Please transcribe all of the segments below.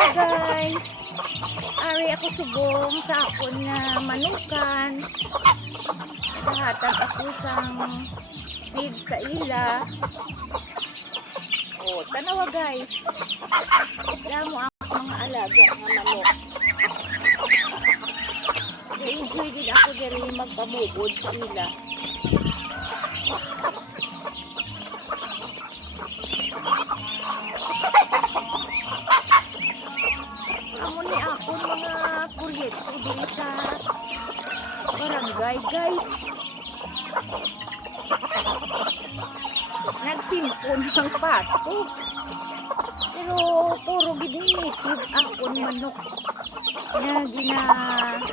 umaga guys. Ari ako subong sa akon na manukan. Naghahatag ako sang feed sa ila. Oh, tanawa guys. Damo ako mga alaga nga manok. Na-enjoy din ako diri magpamugod sa ila. Amo ni ako mga proyekto diri sa barangay guys. Nagsimpon ng pato. Pero puro gid ni native akon manok na ginadako.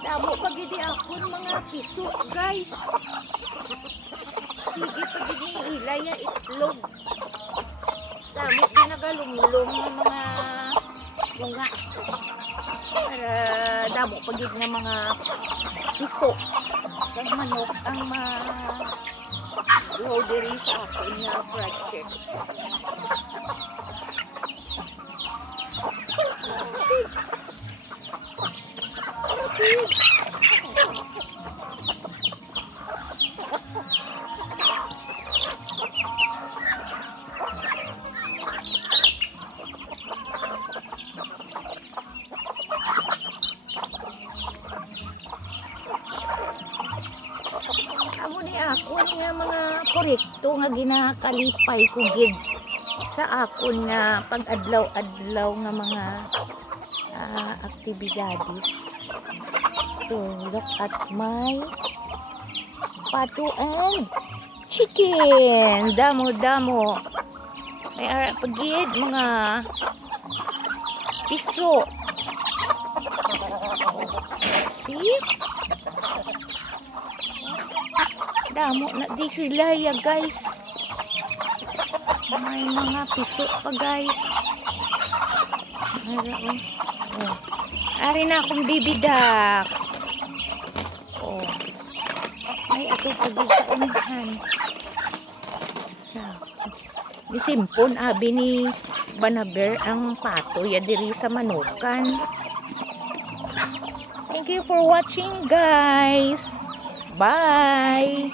Damo pagidi akon mga piso guys. Sige pagidi ilaya itlog. Damo pinagalumlong ng mga bunga. Para damo pagid ng mga piso. Kag manok ang loadery sa akin na project. Amo ni ako nga mga proyekto nga ginakalipay ko gid sa akon nga pag-adlaw-adlaw nga mga aktibidades. So, look at my pato and chicken. Damo-damo. May ara pagid mga piso. See? Damo na di sila ya guys. May mga piso pa guys. Oh. Ari na akong bibidak. Oh. May ato pagod sa unahan. Disimpon abi ni Banaber ang pato ya diri sa manukan. Thank you for watching guys. Bye.